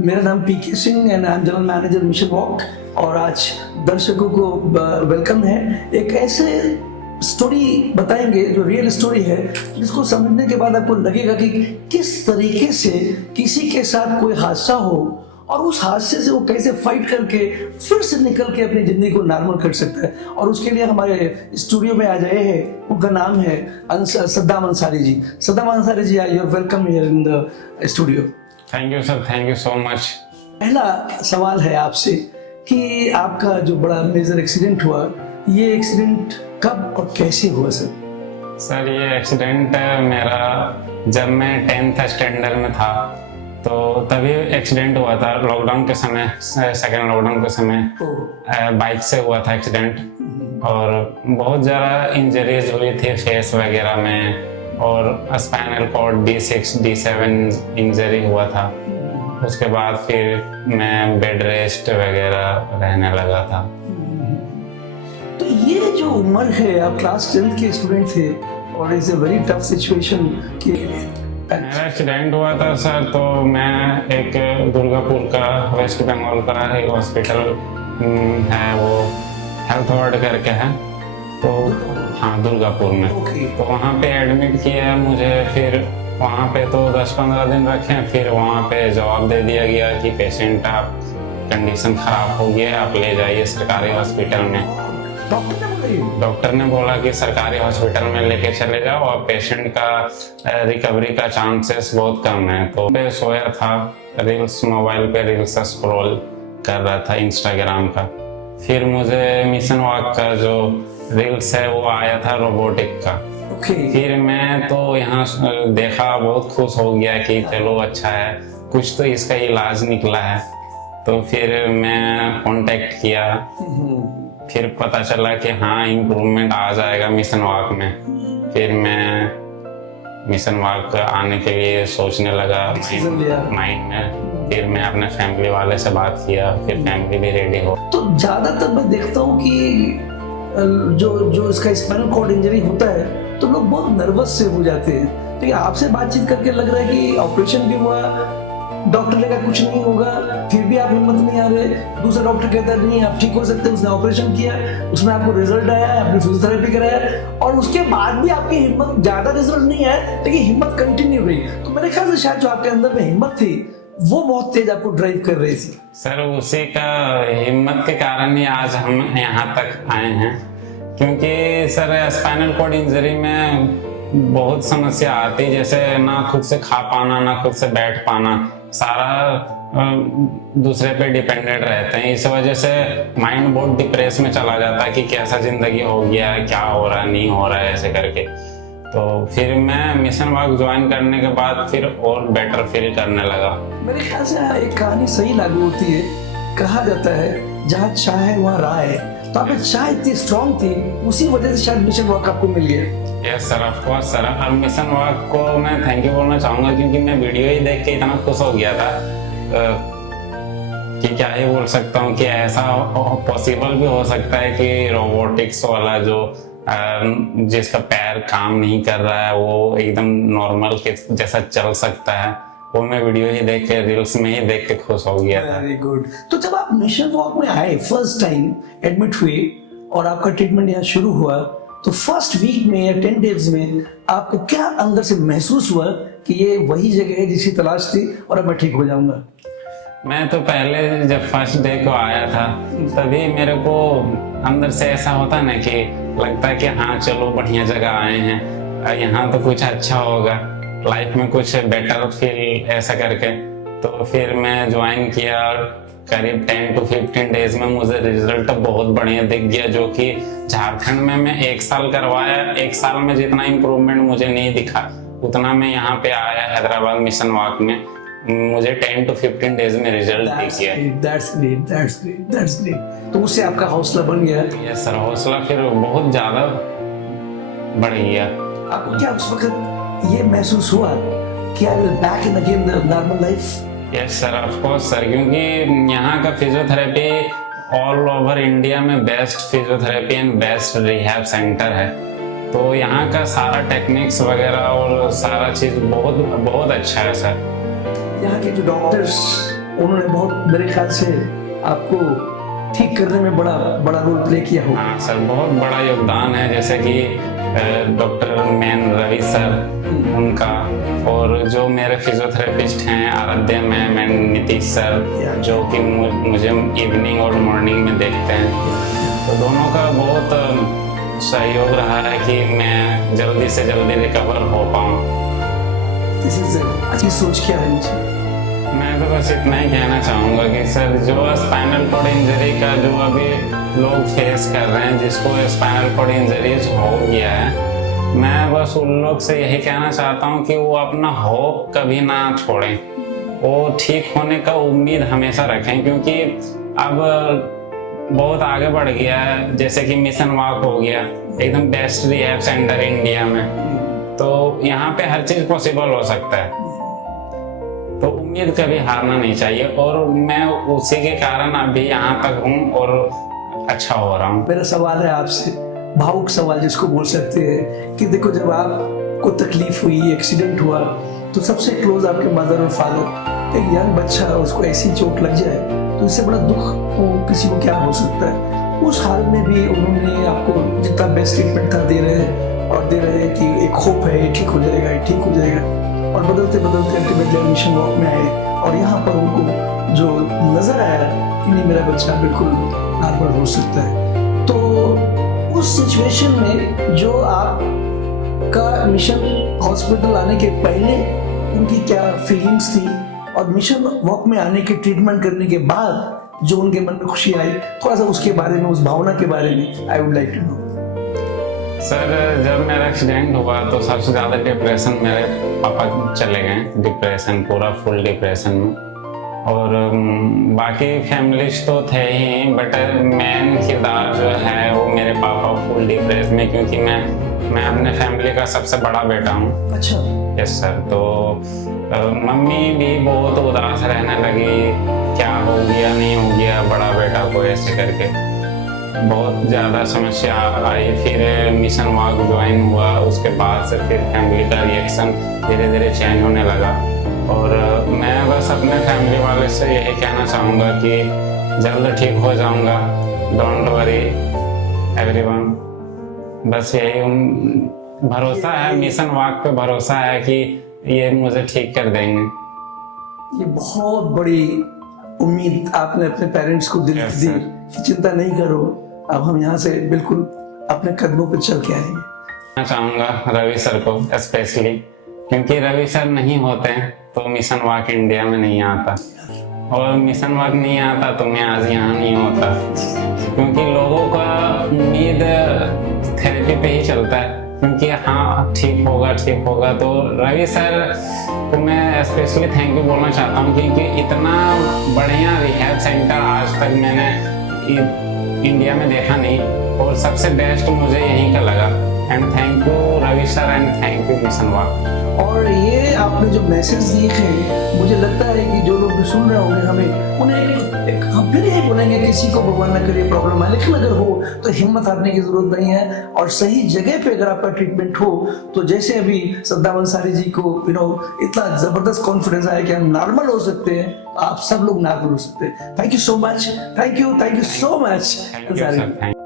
मेरा नाम PK Singh and I am general manager mission walk. और आज दर्शकों को वेलकम है। एक ऐसे स्टोरी बताएंगे जो रियल स्टोरी है, जिसको समझने के बाद आपको लगेगा कि किस तरीके से किसी के साथ कोई हादसा हो और उस हादसे से वो कैसे फाइट करके फिर से निकल के अपनी जिंदगी को नॉर्मल कर सकता है। और उसके लिए हमारे स्टूडियो में आ गए हैं, उनका नाम है Saddam Ansari ji. Saddam Ansari ji, you are welcome here in the studio. Thank you sir, thank you so much. पहला सवाल है आपसे कि आपका जो बड़ा मेजर एक्सीडेंट हुआ, ये एक्सीडेंट कब और कैसे हुआ सर? सर ये एक्सीडेंट मेरा जब मैं 10th स्टैंडर्ड में था तो तभी एक्सीडेंट हुआ था। लॉकडाउन के समय, सेकेंड लॉकडाउन के समय बाइक से हुआ था एक्सीडेंट। और बहुत ज़्यादा इंजरीज हुई थी फेस वगैरह में, और spinal cord D6 D7 injury हुआ था। उसके बाद फिर मैं बेड रेस्ट वगैरह रहने लगा था। तो ये जो उम्र है, आप क्लास 10th के स्टूडेंट थे और it's a very tough situation के लिए। मेरा एक्सीडेंट हुआ था सर, तो मैं एक दुर्गापुर का, वेस्ट बंगाल का एक हॉस्पिटल है, वो हेल्थ वार्ड करके है, तो हाँ दुर्गापुर में। तो वहाँ पे एडमिट किया मुझे। फिर वहाँ पे तो 10-15 दिन रखे। फिर वहाँ पे जवाब दे दिया गया कि पेशेंट आप कंडीशन खराब हो गया, आप ले जाइए सरकारी हॉस्पिटल में। डॉक्टर ने बोला कि सरकारी हॉस्पिटल में लेके चले जाओ, और पेशेंट का रिकवरी का चांसेस बहुत कम है। तो मैं सोया था, रील्स मोबाइल पे रील्स स्क्रॉल कर रहा था इंस्टाग्राम का। फिर मुझे मिशन वॉक का जो रील्स है वो आया था रोबोटिक का। फिर मैं तो यहाँ देखा, बहुत खुश हो गया कि चलो अच्छा है, कुछ तो इसका इलाज निकला है। तो फिर मैं कांटेक्ट किया। फिर पता चला कि हाँ इम्प्रूवमेंट आ जाएगा मिशन वॉक में। फिर मैं मिशन वॉक आने के लिए सोचने लगा माइंड में। फिर मैं अपने फैमिली वाले से बात किया, फिर फैमिली भी रेडी हो। तो ज्यादातर मैं देखता हूँ कि जो इसका स्पाइनल कॉर्ड इंजरी होता है तो लोग बहुत नर्वस से हो जाते हैं। तो आपसे बातचीत करके लग रहा है कि ऑपरेशन भी हुआ, डॉक्टर ने कहा कुछ नहीं होगा, फिर भी आप हिम्मत नहीं आ रहे। दूसरा डॉक्टर कहता है नहीं आप ठीक हो सकते हैं, उसने ऑपरेशन किया, उसमें आपको रिजल्ट आया, आपने फिजियोथेरेपी कराया, और उसके बाद भी आपकी हिम्मत, ज्यादा रिजल्ट नहीं आया लेकिन हिम्मत कंटिन्यू रही। तो मेरे ख्याल से शायद जो आपके अंदर में हिम्मत थी वो बहुत तेज आपको ड्राइव कर रही थी। सर उसी का हिम्मत के कारण ही आज हम यहाँ तक आए हैं। क्योंकि सर स्पाइनल कॉर्ड इंजरी में बहुत समस्या आती, जैसे ना खुद से खा पाना, ना खुद से बैठ पाना, सारा दूसरे पे डिपेंडेंट रहते हैं। इस वजह से माइंड बहुत डिप्रेस में चला जाता है कि कैसा जिंदगी हो गया, क्या हो रहा है, नहीं हो रहा है, ऐसे करके। तो फिर मैं मिशन वॉक ज्वाइन करने के बाद फिर और बेटर फील करने लगा। मेरे ख्याल से एक कहानी सही लागू होती है। कहा जाता है जहाँ चाह है वहाँ राह है। तो आपकी चाह इतनी स्ट्रॉन्ग थी, उसी वजह से शायद मिशन वॉक आपको मिल गया। Yes sir, of course sir. और मिशन वॉक को मैं थैंक यू बोलना चाहूँगा, क्योंकि मैं वीडियो ही देख के इतना खुश हो गया था कि क्या ही बोल सकता हूँ कि ऐसा पॉसिबल भी हो सकता है कि रोबोटिक्स वाला जो जिसका पैर काम नहीं कर रहा है वो एकदम नॉर्मल के जैसा चल सकता है, वो मैं वीडियो ही देख के, रील्स में ही देख के खुश हो गया था। Very good. तो जब आप मिशन वॉक में आए, फर्स्ट टाइम एडमिट हुए और आपका ट्रीटमेंट यहाँ शुरू हुआ, तो फर्स्ट वीक में या 10 डेज में आपको क्या अंदर से महसूस हुआ कि ये वही जगह है जिसकी तलाश थी और अब मैं ठीक हो जाऊंगा? मैं तो पहले जब फर्स्ट डे को आया था तभी मेरे को अंदर से ऐसा होता ना कि लगता है कि हाँ चलो बढ़िया जगह आए हैं, यहाँ तो कुछ अच्छा होगा, लाइफ में कुछ बेटर फील, ऐसा करके। तो फिर मैं ज्वाइन किया। करीब 10 to 15 डेज में मुझे रिजल्ट बहुत बढ़िया दिख गया, जो कि झारखंड में मैं 1 साल करवाया, 1 साल में जितना इम्प्रूवमेंट मुझे नहीं दिखा उतना मैं यहाँ पे आया हैदराबाद मिशन वॉक में, मुझे 10 to 15 डेज में रिजल्ट दिख गया। That's great. तो उससे आपका हौसला बन गया? यस सर, हौसला फिर बहुत ज्यादा बढ़ गया। आपको क्या उस वक्त ये महसूस हुआ कि I will back in again the normal life? Yes sir, of course sir, क्योंकि यहाँ का फिजियोथेरेपी ऑल ओवर इंडिया में best physiotherapy and best rehab centre है। तो यहाँ का सारा टेक्निक्स वगैरह और सारा चीज बहुत बहुत अच्छा है सर। यहाँ के जो डॉक्टर्स, उन्होंने बहुत मेरे ख्याल से आपको ठीक करने में बड़ा बड़ा रोल प्ले किया होगा। हाँ सर, बहुत बड़ा योगदान है, जैसे कि डॉक्टर मैन रवि सर उनका, और जो मेरे फिजियोथेरेपिस्ट हैं आराध्य मैम, नीतीश सर जो कि मुझे इवनिंग और मॉर्निंग में देखते हैं, तो दोनों का बहुत सहयोग रहा है कि मैं जल्दी से जल्दी रिकवर हो पाऊँ। अच्छी सोच क्या है मुझे? मैं तो बस इतना ही कहना चाहूँगा कि सर, जो स्पाइनल कॉर्ड इंजरी का जो अभी लोग फेस कर रहे हैं, जिसको स्पाइनल कॉर्ड इंजरीज हो गया है, मैं बस उन लोग से यही कहना चाहता हूँ कि वो अपना होप कभी ना छोड़ें, वो ठीक होने का उम्मीद हमेशा रखें, क्योंकि अब बहुत आगे बढ़ गया है। जैसे कि मिशन वॉक हो गया, एकदम बेस्ट रिहैब सेंटर इंडिया में, तो यहाँ पे हर चीज़ पॉसिबल हो सकता है, तो उम्मीद कभी हारना नहीं चाहिए, और मैं उसी के कारण अभी यहाँ तक हूँ और अच्छा हो रहा हूँ। मेरा सवाल है आपसे, भावुक सवाल जिसको बोल सकते हैं, कि देखो जब आपको तकलीफ हुई, एक्सीडेंट हुआ, तो सबसे क्लोज आपके मदर और फादर, एक यंग बच्चा उसको ऐसी चोट लग जाए तो इससे बड़ा दुख तो किसी को क्या हो सकता है। उस हाल में भी उन्होंने आपको जितना बेस्ट ट्रीटमेंट था दे रहे हैं कि एक होप है, ये ठीक हो जाएगा, ये ठीक हो जाएगा, और बदलते बदलते अल्टीमेटली मिशन वॉक में आए, और यहाँ पर उनको जो नजर आया कि नहीं, मेरा बच्चा बिल्कुल नॉर्मल हो सकता है। तो उस सिचुएशन में जो आपका मिशन हॉस्पिटल आने के पहले उनकी क्या फीलिंग्स थी, और मिशन वॉक में आने के ट्रीटमेंट करने के बाद जो उनके मन में खुशी आई, थोड़ा सा उसके बारे में, उस भावना के बारे में I would like to know. Sir, जब मेरा एक्सीडेंट हुआ तो सबसे ज़्यादा डिप्रेशन मेरे पापा चले गए, डिप्रेशन, पूरा फुल डिप्रेशन में, और बाकी फैमिलीज तो थे ही, बट मेन किरदार जो है वो मेरे पापा फुल डिप्रेस में, क्योंकि मैं अपने फैमिली का सबसे बड़ा बेटा हूँ। अच्छा। Yes sir. तो मम्मी भी बहुत उदास रहने लगी, क्या हो गया, नहीं हो गया बड़ा बेटा को, ऐसे करके बहुत ज़्यादा समस्या आई। फिर मिशन वॉक ज्वाइन हुआ, उसके बाद से फिर फैमिली का रिएक्शन धीरे धीरे चेंज होने लगा, और मैं बस अपने फैमिली वाले से यही कहना चाहूँगा कि जल्द ठीक हो जाऊँगा, डोंट वरी एवरीवन। बस यही भरोसा है, मिशन वॉक पे भरोसा है कि ये मुझे ठीक कर देंगे। ये बहुत बड़ी उम्मीद आपने अपने पेरेंट्स को दिल दी कि चिंता नहीं करो, अब हम यहाँ से बिल्कुल अपने कदमों पर चल के आएंगे। मैं चाहूँगा रवि सर को स्पेशली, क्योंकि रवि सर नहीं होते तो मिशन वॉक इंडिया में नहीं आता, और मिशन वॉक नहीं आता तो मैं आज यहाँ नहीं होता, क्योंकि लोगों का उम्मीद थेरेपी पे ही चलता है, क्योंकि हाँ ठीक होगा। तो रवि सर को मैं स्पेशली थैंक यू बोलना चाहता हूँ, क्योंकि इतना बढ़िया रिहैब सेंटर आज तक मैंने इंडिया में देखा नहीं, और सबसे बेस्ट मुझे यहीं का लगा। And thank you Ravi sir, and thank you mission walk. और ये आपने जो मैसेज दिए हैं, मुझे लगता है कि जो लोग भी सुन रहे होंगे, हमें उन्हें हम फिर यही बोलेंगे, किसी को भगवान न करे प्रॉब्लम है, लेकिन अगर हो तो हिम्मत हारने की जरूरत नहीं है, और सही जगह पे अगर आपका ट्रीटमेंट हो, तो जैसे अभी सद्दाम अंसारी जी को इतना जबरदस्त कॉन्फिडेंस आया कि हम नॉर्मल हो सकते हैं, आप सब लोग नॉर्मल हो सकते हैं। Thank you so much, thank you so much Ansari.